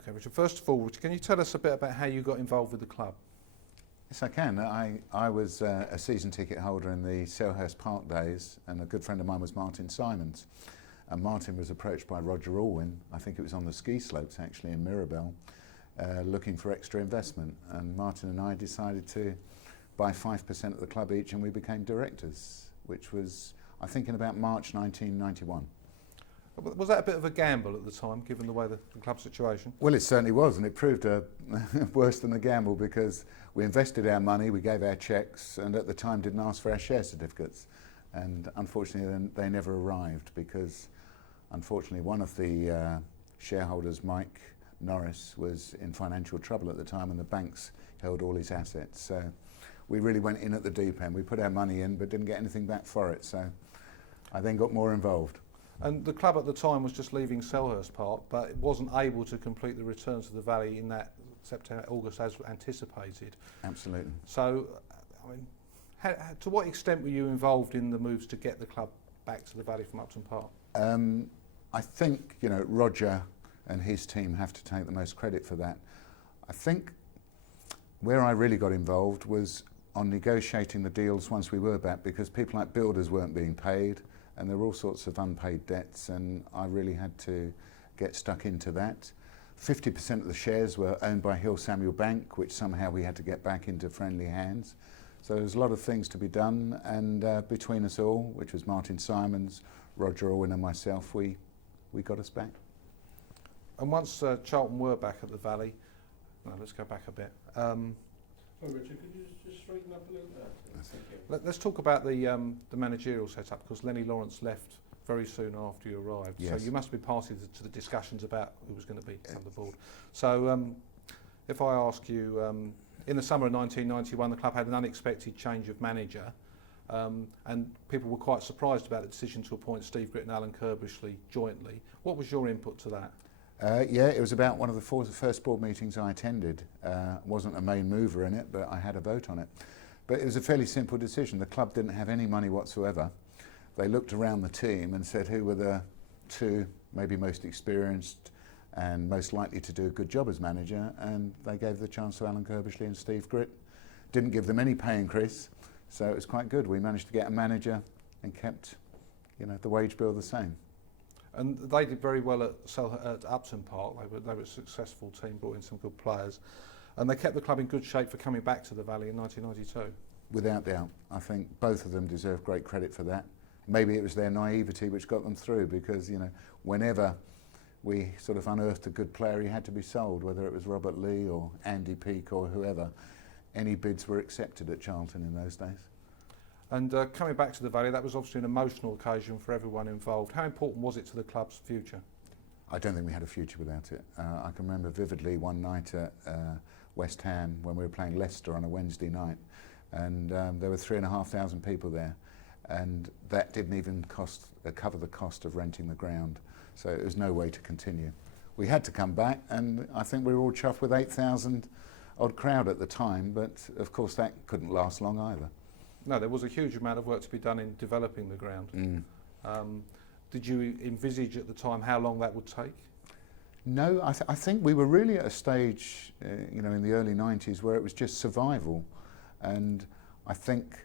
Okay, Richard, first of all, can you tell us a bit about how you got involved with the club? Yes, I can. I was a season ticket holder in the Selhurst Park days, and a good friend of mine was Martin Simons. And Martin was approached by Roger Alwyn, I think it was on the ski slopes actually in Mirabel, looking for extra investment. And Martin and I decided to buy 5% of the club each, and we became directors, which was, I think, in about March 1991. Was that a bit of a gamble at the time, given the way the club situation? Well, it certainly was, and it proved worse than a gamble, because we invested our money, we gave our cheques, and at the time didn't ask for our share certificates. And unfortunately they never arrived, because unfortunately one of the shareholders, Mike Norris, was in financial trouble at the time, and the banks held all his assets. So we really went in at the deep end. We put our money in but didn't get anything back for it, so I then got more involved. And the club at the time was just leaving Selhurst Park, but it wasn't able to complete the return to the Valley in that September, August as anticipated. Absolutely. So, I mean, to what extent were you involved in the moves to get the club back to the Valley from Upton Park? I think, Roger and his team have to take the most credit for that. I think where I really got involved was on negotiating the deals once we were back, because people like builders weren't being paid, and there were all sorts of unpaid debts, and I really had to get stuck into that. 50% of the shares were owned by Hill Samuel Bank, which somehow we had to get back into friendly hands. So there's a lot of things to be done, and between us all, which was Martin Simons, Roger Orwin and myself, we got us back. And once Charlton were back at the Valley, let's go back a bit. Richard, could you just straighten up a little bit? Let's talk about the managerial setup, because Lenny Lawrence left very soon after you arrived. Yes. So you must be party to the discussions about who was going to be on the board. So if I ask you, in the summer of 1991, the club had an unexpected change of manager, and people were quite surprised about the decision to appoint Steve Gritt and Alan Kirbishley jointly. What was your input to that? Yeah, it was about one of the first board meetings I attended. Wasn't a main mover in it, but I had a vote on it. But it was a fairly simple decision. The club didn't have any money whatsoever. They looked around the team and said who were the two maybe most experienced and most likely to do a good job as manager, and they gave the chance to Alan Kirbishley and Steve Gritt. Didn't give them any pay increase, so it was quite good. We managed to get a manager and kept, the wage bill the same. And they did very well at Upton Park. They were a successful team, brought in some good players, and they kept the club in good shape for coming back to the Valley in 1992. Without doubt. I think both of them deserve great credit for that. Maybe it was their naivety which got them through, because whenever we sort of unearthed a good player, he had to be sold, whether it was Robert Lee or Andy Peake or whoever. Any bids were accepted at Charlton in those days. And coming back to the Valley, that was obviously an emotional occasion for everyone involved. How important was it to the club's future? I don't think we had a future without it. I can remember vividly one night at West Ham when we were playing Leicester on a Wednesday night, and there were 3,500 people there, and that didn't even cover the cost of renting the ground, so it was no way to continue. We had to come back, and I think we were all chuffed with 8,000 odd crowd at the time, but of course that couldn't last long either. No, there was a huge amount of work to be done in developing the ground. Did you envisage at the time how long that would take? No, I think we were really at a stage, in the early 90s where it was just survival. And I think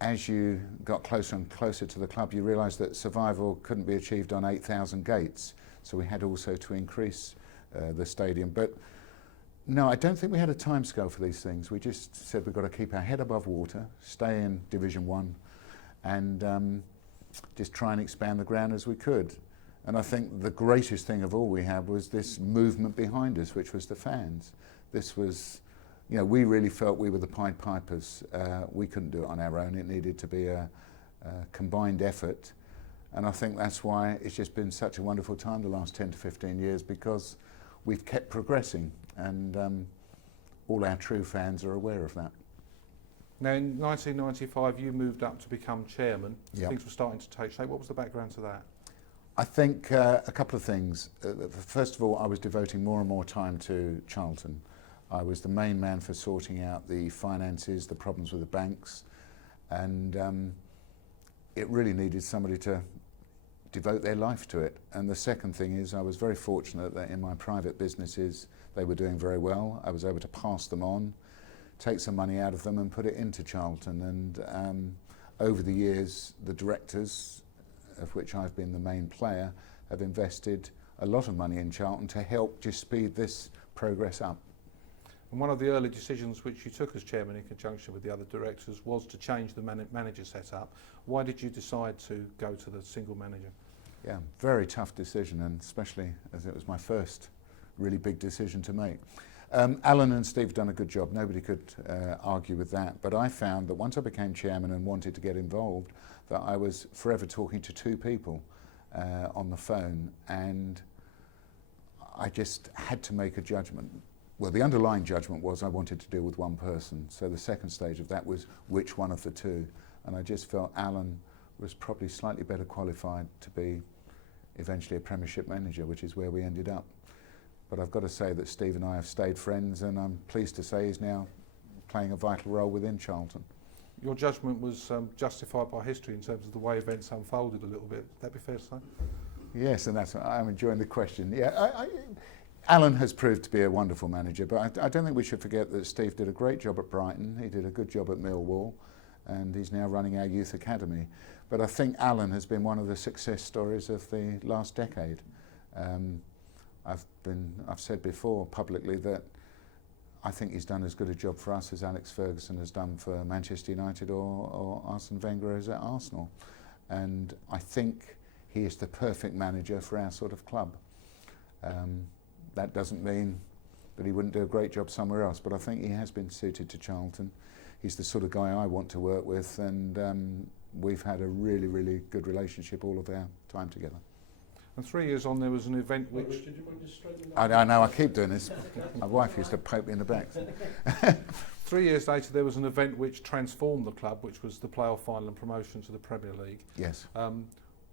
as you got closer and closer to the club, you realised that survival couldn't be achieved on 8,000 gates. So we had also to increase the stadium. But no, I don't think we had a timescale for these things. We just said we've got to keep our head above water, stay in Division 1, and just try and expand the ground as we could. And I think the greatest thing of all we had was this movement behind us, which was the fans. This was, we really felt we were the Pied Pipers. We couldn't do it on our own. It needed to be a combined effort. And I think that's why it's just been such a wonderful time the last 10 to 15 years, because we've kept progressing, and all our true fans are aware of that. Now, in 1995, you moved up to become chairman. Yep. Things were starting to take shape. What was the background to that? I think a couple of things. First of all, I was devoting more and more time to Charlton. I was the main man for sorting out the finances, the problems with the banks, and it really needed somebody to devote their life to it. And the second thing is I was very fortunate that in my private businesses they were doing very well. I was able to pass them on, take some money out of them and put it into Charlton. And over the years, the directors, of which I've been the main player, have invested a lot of money in Charlton to help just speed this progress up. And one of the early decisions which you took as chairman in conjunction with the other directors was to change the manager setup. Why did you decide to go to the single manager? Yeah, very tough decision, and especially as it was my first really big decision to make. Alan and Steve have done a good job, nobody could argue with that, but I found that once I became chairman and wanted to get involved, that I was forever talking to two people on the phone, and I just had to make a judgment. Well, the underlying judgment was I wanted to deal with one person, so the second stage of that was which one of the two, and I just felt Alan was probably slightly better qualified to be eventually a Premiership manager, which is where we ended up. But I've got to say that Steve and I have stayed friends, and I'm pleased to say he's now playing a vital role within Charlton. Your judgment was justified by history in terms of the way events unfolded a little bit. Would that be fair to say? Yes, and that's I'm enjoying the question. Yeah, Alan has proved to be a wonderful manager, but I don't think we should forget that Steve did a great job at Brighton. He did a good job at Millwall, and he's now running our youth academy. But I think Alan has been one of the success stories of the last decade. I've said before publicly that I think he's done as good a job for us as Alex Ferguson has done for Manchester United or Arsene Wenger is at Arsenal. And I think he is the perfect manager for our sort of club. That doesn't mean that he wouldn't do a great job somewhere else, but I think he has been suited to Charlton. He's the sort of guy I want to work with, and we've had a really, really good relationship all of our time together. And 3 years on, there was an event which... Did you mind just straightening I know, I keep doing this. My wife used to poke me in the back. 3 years later, there was an event which transformed the club, which was the playoff final and promotion to the Premier League. Yes.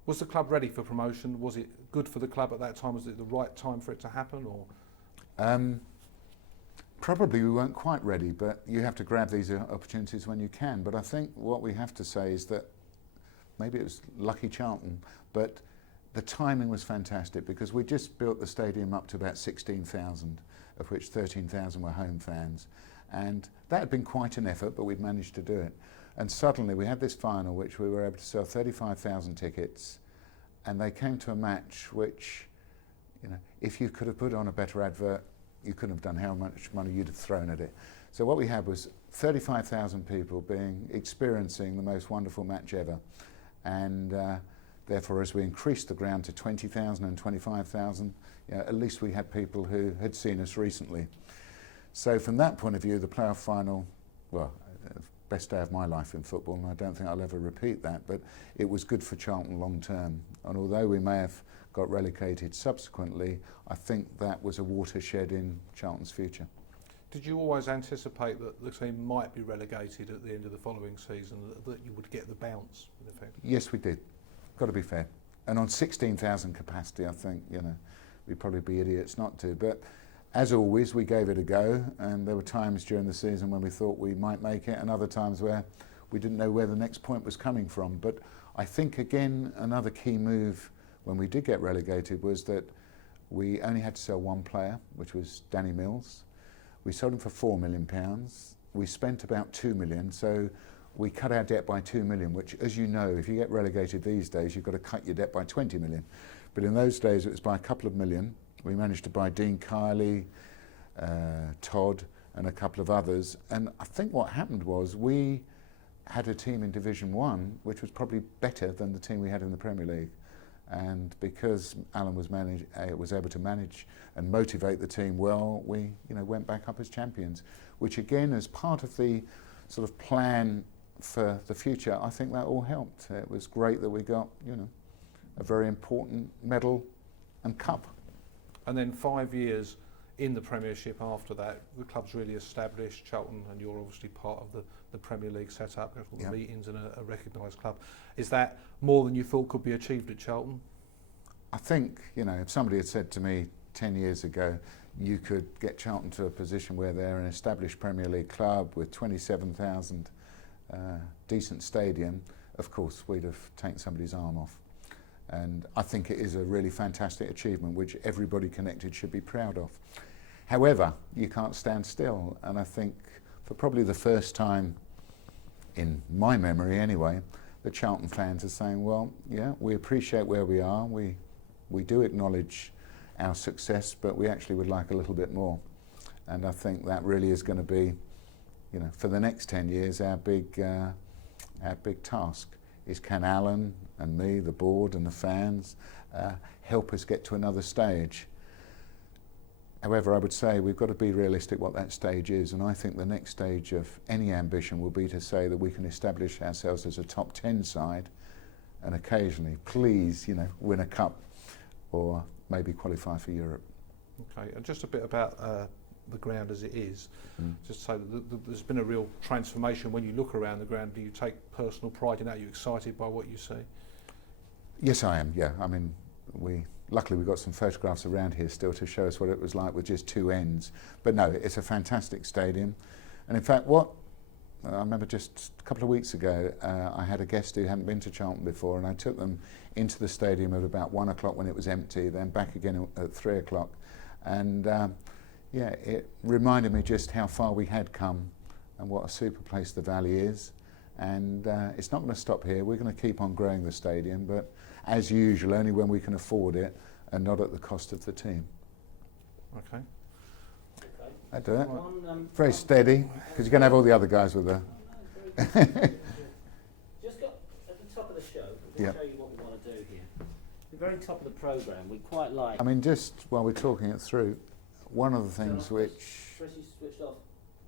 Was the club ready for promotion? Was it good for the club at that time? Was it the right time for it to happen? Or probably we weren't quite ready, but you have to grab these opportunities when you can. But I think what we have to say is that maybe it was lucky Charlton, but the timing was fantastic because we just built the stadium up to about 16,000, of which 13,000 were home fans. And that had been quite an effort, but we'd managed to do it. And suddenly we had this final which we were able to sell 35,000 tickets, and they came to a match which, you know, if you could have put on a better advert, you couldn't have done how much money you'd have thrown at it. So what we had was 35,000 people experiencing the most wonderful match ever. And therefore, as we increased the ground to 20,000 and 25,000, you know, at least we had people who had seen us recently. So from that point of view, the playoff final, well, best day of my life in football, and I don't think I'll ever repeat that, but it was good for Charlton long term. And although we may have got relegated subsequently, I think that was a watershed in Charlton's future. did you always anticipate that the team might be relegated at the end of the following season, that you would get the bounce, in effect? Yes, we did. Got to be fair. And on 16,000 capacity, I think, you know, we'd probably be idiots not to. But as always, we gave it a go, and there were times during the season when we thought we might make it, and other times where we didn't know where the next point was coming from. But I think, again, another key move when we did get relegated was that we only had to sell one player, which was Danny Mills. We sold him for £4 million. We spent about £2 million, so we cut our debt by £2 million, which, as you know, if you get relegated these days, you've got to cut your debt by £20 million. But in those days, it was by a couple of million. We managed to buy Dean Kiley, Todd, and a couple of others. And I think what happened was we had a team in Division 1, which was probably better than the team we had in the Premier League. And because Alan was able to manage and motivate the team well, we went back up as champions, which again, as part of the sort of plan for the future, I think that all helped. It was great that we got, a very important medal and cup. And then 5 years in the Premiership after that, the club's really established, Charlton, and you're obviously part of the Premier League setup, all the meetings and a recognised club. Is that more than you thought could be achieved at Charlton? I think, if somebody had said to me 10 years ago, you could get Charlton to a position where they're an established Premier League club with 27,000 decent stadium, of course we'd have taken somebody's arm off. And I think it is a really fantastic achievement which everybody connected should be proud of. However, you can't stand still, and I think for probably the first time in my memory anyway, the Charlton fans are saying, well, yeah, we appreciate where we are, we do acknowledge our success, but we actually would like a little bit more. And I think that really is going to be, you know, for the next 10 years, our big task is, can Alan and me, the board and the fans, help us get to another stage. However, I would say we've got to be realistic what that stage is, and I think the next stage of any ambition will be to say that we can establish ourselves as a top 10 side, and occasionally, please, you know, win a cup or maybe qualify for Europe. Okay, and just a bit about the ground as it is. Just to say that there's been a real transformation when you look around the ground. Do you take personal pride in that? Are you excited by what you see? Yes, I am, yeah. I mean, luckily we've got some photographs around here still to show us what it was like with just two ends. But no, it's a fantastic stadium. And in fact, I remember just a couple of weeks ago, I had a guest who hadn't been to Charlton before, and I took them into the stadium at about 1 o'clock when it was empty, then back again at 3 o'clock. And yeah, it reminded me just how far we had come and what a super place the Valley is. And it's not going to stop here. We're going to keep on growing the stadium, but as usual, only when we can afford it and not at the cost of the team. Okay. I do it. Very steady, because you're going to have all the other guys with her. Just got at the top of the show, we'll show you what we want to do here. The very top of the programme, we quite like... I mean, just while we're talking it through, one of the things which... Chris, you switched off.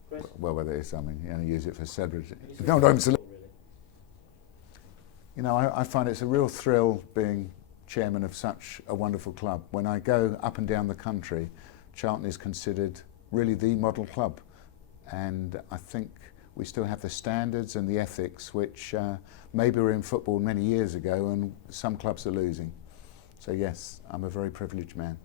Chris? Well, whether it's something, you know, use it for celebrity. No, absolutely. You know, I find it's a real thrill being chairman of such a wonderful club. When I go up and down the country, Charlton is considered really the model club, and I think we still have the standards and the ethics which maybe were in football many years ago and some clubs are losing. So yes, I'm a very privileged man.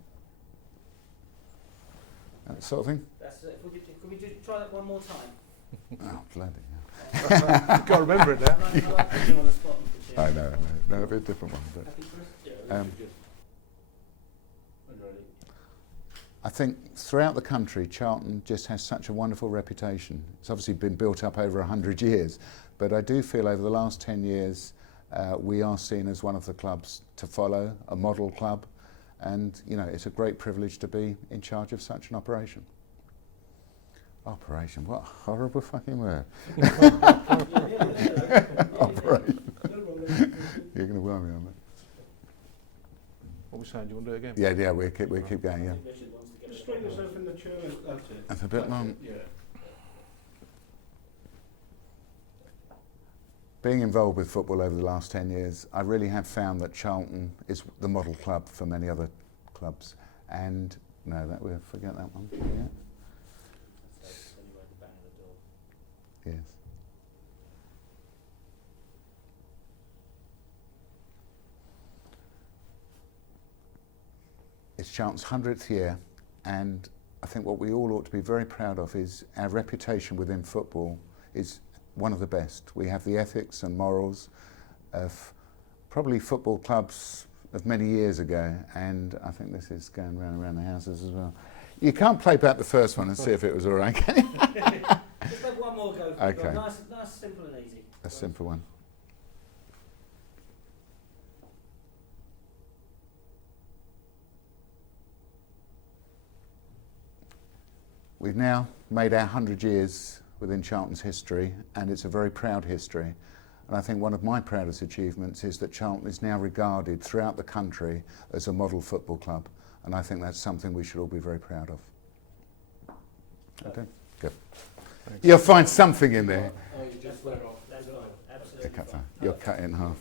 That sort of thing. That's it. Can we try that one more time? Oh, bloody You've got to remember it now. hell. I know, no, a bit different one. But, I think throughout the country, Charlton just has such a wonderful reputation. It's obviously been built up over 100 years, but I do feel over the last 10 years we are seen as one of the clubs to follow, a model club, and you know, it's a great privilege to be in charge of such an operation. Operation, what a horrible fucking word. Operation. You're going to worry me on that. What are we saying? Do you want to do it again? Yeah, we'll keep going, yeah. Just straighten yourself in the chair, that's it. That's a bit long. Yeah. Being involved with football over the last 10 years, I really have found that Charlton is the model club for many other clubs. And no, we'll forget that one. Yeah. Yes. It's Charlton's 100th year, and I think what we all ought to be very proud of is our reputation within football is one of the best. We have the ethics and morals of probably football clubs of many years ago, and I think this is going around the houses as well. You can't play back the first one and see if it was all right, can you? Just have one more go. Okay. Nice, simple and easy. A simple one. We've now made our 100 years within Charlton's history, and it's a very proud history. And I think one of my proudest achievements is that Charlton is now regarded throughout the country as a model football club, and I think that's something we should all be very proud of. Okay, good. Thanks. You'll find something in there. Oh, you just let off. That's right. Absolutely. You'll cut it in half.